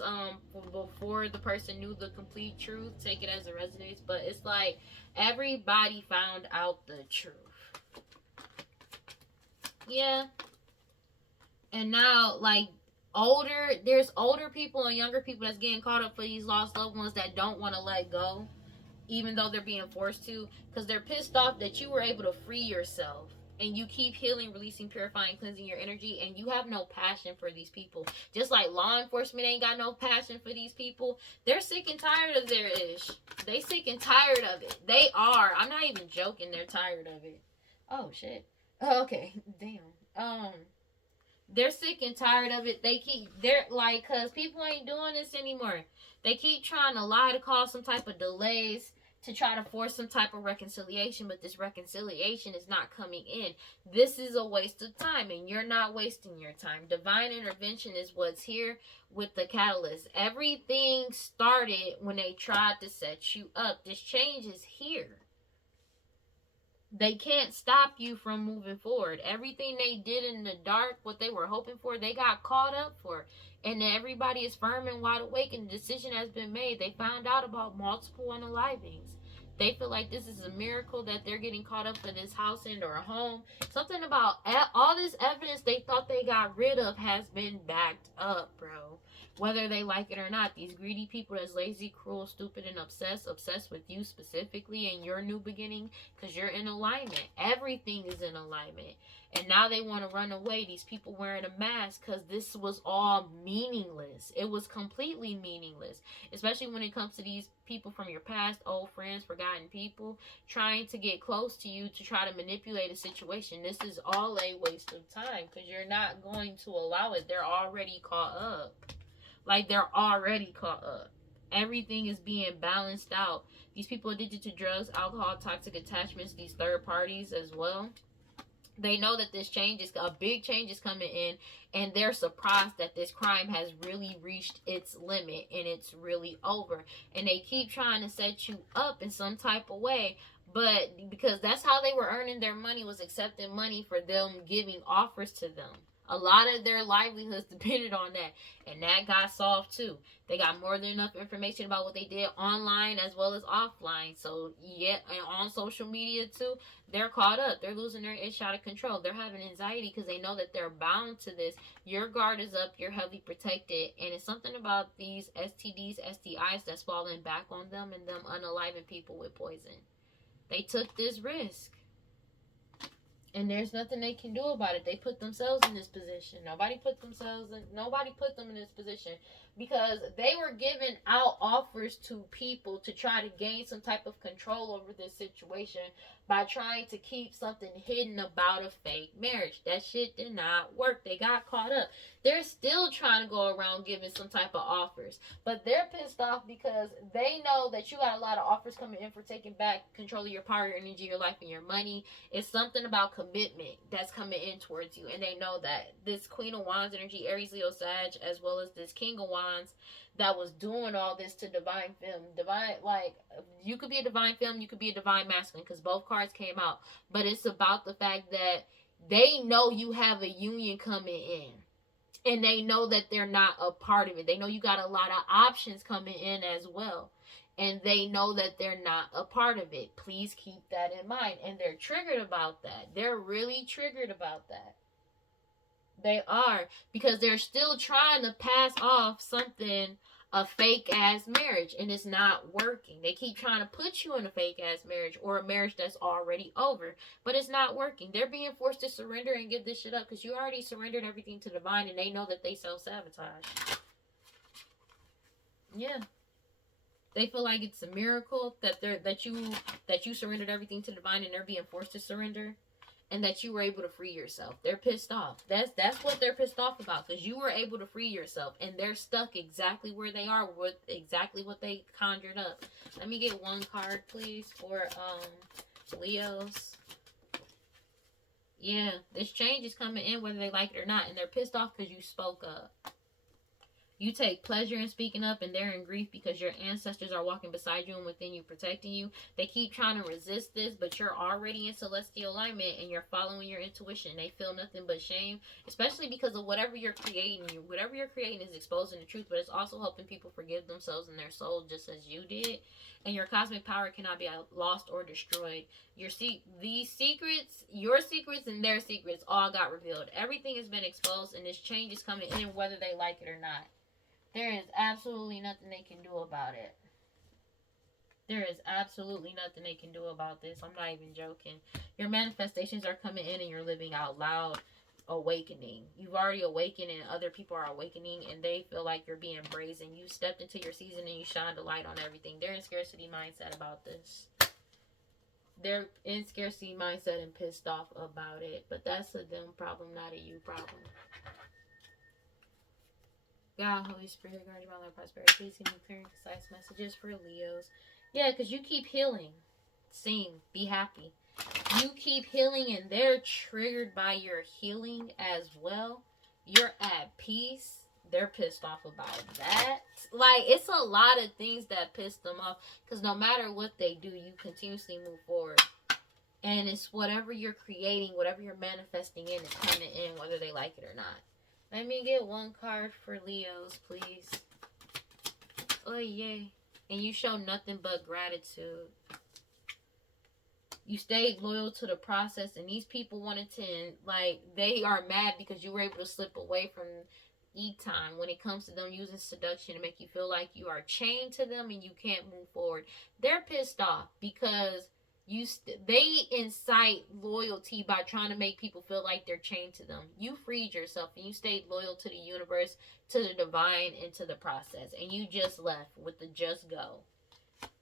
before the person knew the complete truth, take it as it resonates. But it's like everybody found out the truth. Yeah. And now, like, there's older people and younger people that's getting caught up for these lost loved ones that don't want to let go, even though they're being forced to, because they're pissed off that you were able to free yourself. and you keep healing, releasing, purifying, cleansing your energy, and you have no passion for these people. Just like law enforcement ain't got no passion for these people. They're sick and tired of their ish. They sick and tired of it. They are. I'm not even joking. They're tired of it. Oh shit. Oh, okay. Damn. They're sick and tired of it. They're like, cause people ain't doing this anymore. They keep trying to lie to cause some type of delays to try to force some type of reconciliation, but this reconciliation is not coming in. This is a waste of time, and you're not wasting your time. Divine intervention is what's here with the catalyst. Everything started when they tried to set you up. This change is here. They can't stop you from moving forward. Everything they did in the dark, what they were hoping for, they got caught up for. And everybody is firm and wide awake, and the decision has been made. They found out about multiple unalivings. They feel like this is a miracle that they're getting caught up for this house and or a home. Something about all this evidence they thought they got rid of has been backed up, bro. Whether they like it or not, these greedy people that's lazy, cruel, stupid, and obsessed with you specifically and your new beginning, because you're in alignment. Everything is in alignment. And now they want to run away. These people wearing a mask, because this was all meaningless. It was completely meaningless. Especially when it comes to these people from your past, old friends, forgotten people, trying to get close to you to try to manipulate a situation. This is all a waste of time, because you're not going to allow it. They're already caught up. Like, they're already caught up. Everything is being balanced out. These people addicted to drugs, alcohol, toxic attachments, these third parties as well. They know that this change is a big change is coming in, and they're surprised that this crime has really reached its limit and it's really over. And they keep trying to set you up in some type of way, but because that's how they were earning their money, was accepting money for them giving offers to them. A lot of their livelihoods depended on that, and that got solved too. They got more than enough information about what they did online as well as offline. So yeah, and on social media too, they're caught up. They're losing their itch out of control. They're having anxiety because they know that they're bound to this. Your guard is up. You're heavily protected, and it's something about these STDs, STIs that's falling back on them, and them unaliving people with poison. They took this risk. And there's nothing they can do about it. They put themselves in this position. Nobody put them in this position because they were giving out offers to people to try to gain some type of control over this situation by trying to keep something hidden about a fake marriage. That shit did not work. They got caught up. They're still trying to go around giving some type of offers, but they're pissed off because they know that you got a lot of offers coming in for taking back control of your power, your energy, your life, and your money. It's something about commitment that's coming in towards you, and they know that this Queen of Wands energy, Aries, Leo, Sag, as well as this King of Wands that was doing all this to Divine Fem. Divine, like, you could be a Divine Fem, you could be a Divine Masculine, because both cards came out, but it's about the fact that they know you have a union coming in. And they know that they're not a part of it. They know you got a lot of options coming in as well. And they know that they're not a part of it. Please keep that in mind. And they're triggered about that. They're really triggered about that. They are. Because they're still trying to pass off something, a fake ass marriage, and it's not working. They keep trying to put you in a fake ass marriage or a marriage that's already over, but it's not working. They're being forced to surrender and give this shit up because you already surrendered everything to Divine, and they know that they self-sabotage. Yeah. They feel like it's a miracle that you surrendered everything to Divine, and they're being forced to surrender. And that you were able to free yourself. They're pissed off. That's what they're pissed off about. Because you were able to free yourself. And they're stuck exactly where they are with exactly what they conjured up. Let me get one card, please, for Leos. Yeah, this change is coming in whether they like it or not. And they're pissed off because you spoke up. You take pleasure in speaking up, and they're in grief because your ancestors are walking beside you and within you, protecting you. They keep trying to resist this, but you're already in celestial alignment, and you're following your intuition. They feel nothing but shame, especially because of whatever you're creating. Whatever you're creating is exposing the truth, but it's also helping people forgive themselves and their soul just as you did. And your cosmic power cannot be lost or destroyed. These secrets, your secrets and their secrets, all got revealed. Everything has been exposed, and this change is coming in whether they like it or not. There is absolutely nothing they can do about it. There is absolutely nothing they can do about this. I'm not even joking. Your manifestations are coming in and you're living out loud awakening. You've already awakened and other people are awakening and they feel like you're being brazen. You stepped into your season and you shined a light on everything. They're in scarcity mindset about this. They're in scarcity mindset and pissed off about it. But that's a them problem, not a you problem. God, Holy Spirit, guard your life, prosperity. Please give me clear and concise messages for Leos. Yeah, because you keep healing. Sing. Be happy. You keep healing and they're triggered by your healing as well. You're at peace. They're pissed off about that. Like, it's a lot of things that piss them off. Because no matter what they do, you continuously move forward. And it's whatever you're creating, whatever you're manifesting in is coming in, whether they like it or not. Let me get one card for Leos, please. Oh, yay. And you show nothing but gratitude. You stayed loyal to the process, and these people wanted to, like, they are mad because you were able to slip away from time when it comes to them using seduction to make you feel like you are chained to them and you can't move forward. They're pissed off because they incite loyalty by trying to make people feel like they're chained to them. You freed yourself and you stayed loyal to the universe, to the divine, and to the process, and you just left with the just go.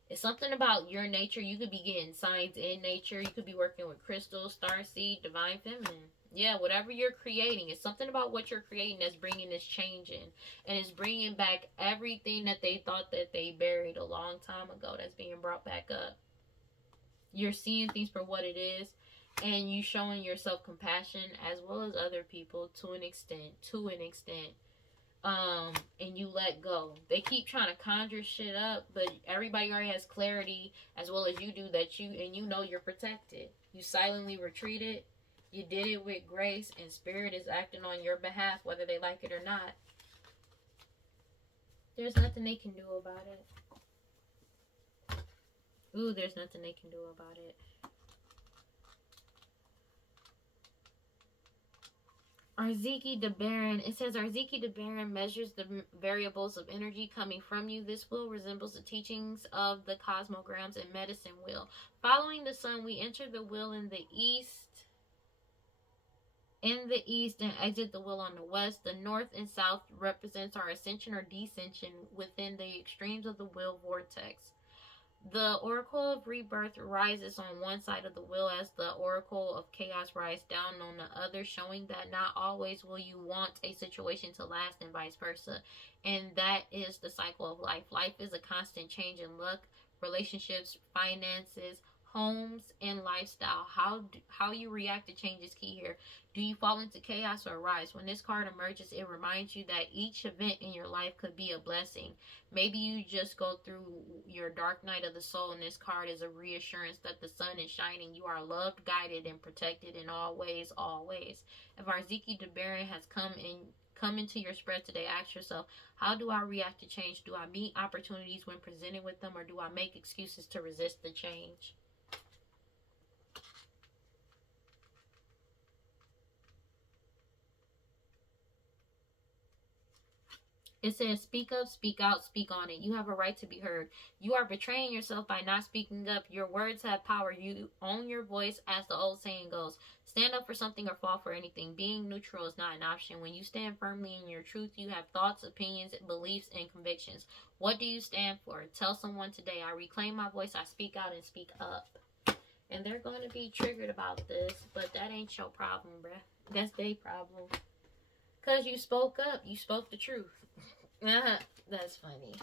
It's something about your nature. You could be getting signs in nature. You could be working with crystals, starseed, divine feminine. Yeah, whatever you're creating. It's something about what you're creating that's bringing this change in. And it's bringing back everything that they thought that they buried a long time ago that's being brought back up. You're seeing things for what it is. And you showing yourself compassion as well as other people to an extent. And you let go. They keep trying to conjure shit up, but everybody already has clarity as well as you do that you know you're protected. You silently retreated. You did it with grace, and spirit is acting on your behalf whether they like it or not. There's nothing they can do about it. Ooh, there's nothing they can do about it. Arziki de Baron. It says Arziki de Baron measures the variables of energy coming from you. This wheel resembles the teachings of the cosmograms and medicine wheel. Following the sun, we enter the wheel in the east and exit the wheel on the west. The north and south represents our ascension or descension within the extremes of the wheel vortex. The Oracle of Rebirth rises on one side of the wheel as the Oracle of Chaos rises down on the other, showing that not always will you want a situation to last and vice versa. And that is the cycle of life. Life is a constant change in luck, relationships, finances, homes, and lifestyle. How you react to change is key here. Do you fall into chaos or rise? When this card emerges, it reminds you that each event in your life could be a blessing. Maybe you just go through your dark night of the soul, and this card is a reassurance that the sun is shining. You are loved, guided, and protected in all ways, always. If Arziki de Baron has come into your spread today, ask yourself, how do I react to change? Do I meet opportunities when presented with them, or do I make excuses to resist the change? It says, speak up, speak out, speak on it. You have a right to be heard. You are betraying yourself by not speaking up. Your words have power. You own your voice, as the old saying goes. Stand up for something or fall for anything. Being neutral is not an option. When you stand firmly in your truth, you have thoughts, opinions, beliefs, and convictions. What do you stand for? Tell someone today, I reclaim my voice, I speak out and speak up. And they're going to be triggered about this, but that ain't your problem, bruh. That's their problem. Because you spoke up. You spoke the truth. That's funny.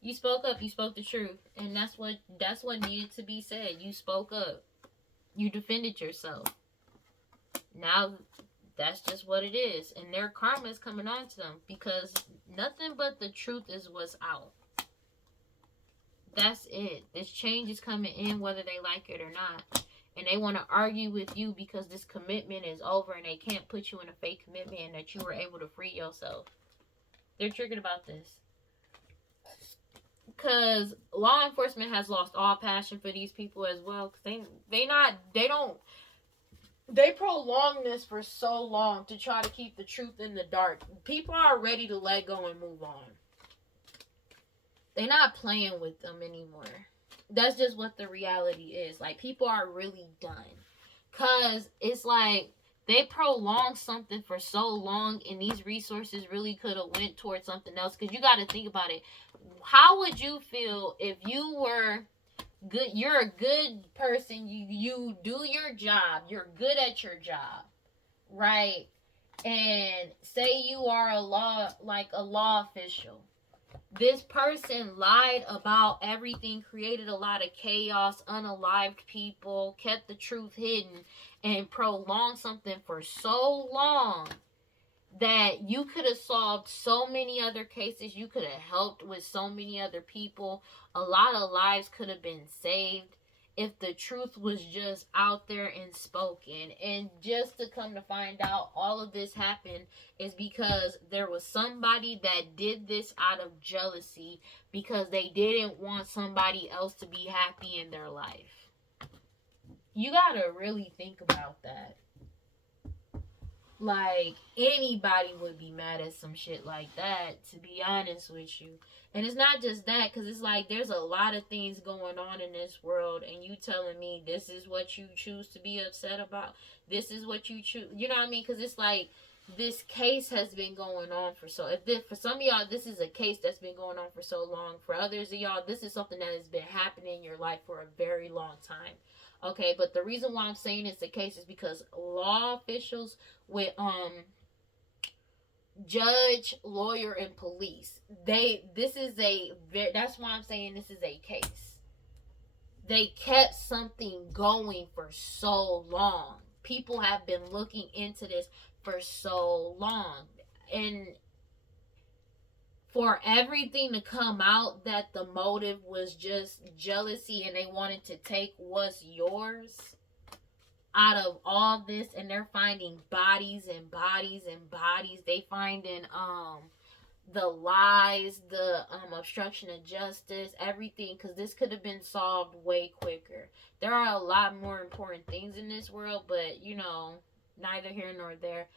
You spoke up. You spoke the truth. And that's what needed to be said. You spoke up. You defended yourself. Now, that's just what it is. And their karma is coming on to them. Because nothing but the truth is what's out. That's it. This change is coming in whether they like it or not. And they want to argue with you because this commitment is over and they can't put you in a fake commitment and that you were able to free yourself. They're triggered about this. Because law enforcement has lost all passion for these people as well. Because they prolong this for so long to try to keep the truth in the dark. People are ready to let go and move on. They're not playing with them anymore. That's just what the reality is. Like, people are really done. Because it's like they prolonged something for so long, and these resources really could have went towards something else. Because you got to think about it. How would you feel if you were good? You're a good person. You do your job. You're good at your job, right? And say you are a law official. This person lied about everything, created a lot of chaos, unalived people, kept the truth hidden, and prolonged something for so long that you could have solved so many other cases. You could have helped with so many other people. A lot of lives could have been saved if the truth was just out there and spoken. And just to come to find out, all of this happened is because there was somebody that did this out of jealousy because they didn't want somebody else to be happy in their life. You gotta really think about that. Like, anybody would be mad at some shit like that, to be honest with you. And it's not just that, because it's like there's a lot of things going on in this world, and you telling me this is what you choose to be upset about, this is what you choose, you know what I mean? Because it's like this case has been going on for for some of y'all, this is a case that's been going on for so long. For others of y'all, this is something that has been happening in your life for a very long time. Okay, but the reason why I'm saying it's the case is because law officials with judge, lawyer, and police, that's why I'm saying this is a case. They kept something going for so long. People have been looking into this for so long, and for everything to come out that the motive was just jealousy and they wanted to take what's yours out of all this, and they're finding bodies and bodies and bodies. They finding the lies, the obstruction of justice, everything, because this could have been solved way quicker. There are a lot more important things in this world, but you know, neither here nor there.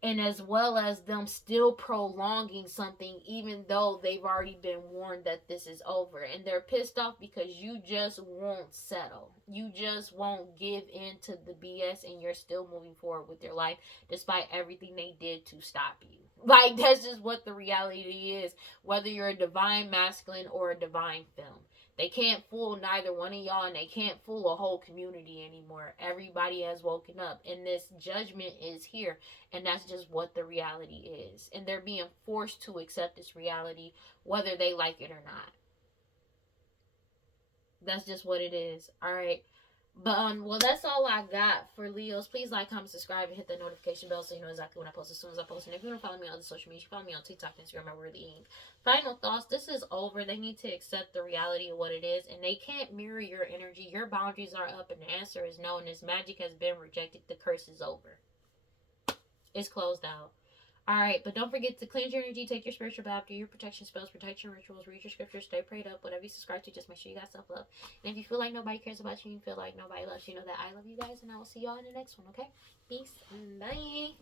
And as well as them still prolonging something even though they've already been warned that this is over, and they're pissed off because you just won't settle, you just won't give in to the BS, and you're still moving forward with your life despite everything they did to stop you. Like, that's just what the reality is, whether you're a divine masculine or a divine femme. They can't fool neither one of y'all, and they can't fool a whole community anymore. Everybody has woken up, and this judgment is here, and that's just what the reality is. And they're being forced to accept this reality, whether they like it or not. That's just what it is. All right. But well, that's all I got for Leos. Please like, comment, subscribe, and hit the notification bell so you know exactly when I post as soon as I post. And if you want to follow me on the social media, you follow me on TikTok, Instagram, at WeirdLee. Final thoughts. This is over. They need to accept the reality of what it is, and they can't mirror your energy. Your boundaries are up, and the answer is no. And this magic has been rejected. The curse is over. It's closed out. Alright, but don't forget to cleanse your energy, take your spiritual bath, do your protection spells, protect your rituals, read your scriptures, stay prayed up, whatever you subscribe to, just make sure you got self-love. And if you feel like nobody cares about you, you feel like nobody loves you, know that I love you guys, and I will see y'all in the next one, okay? Peace and bye.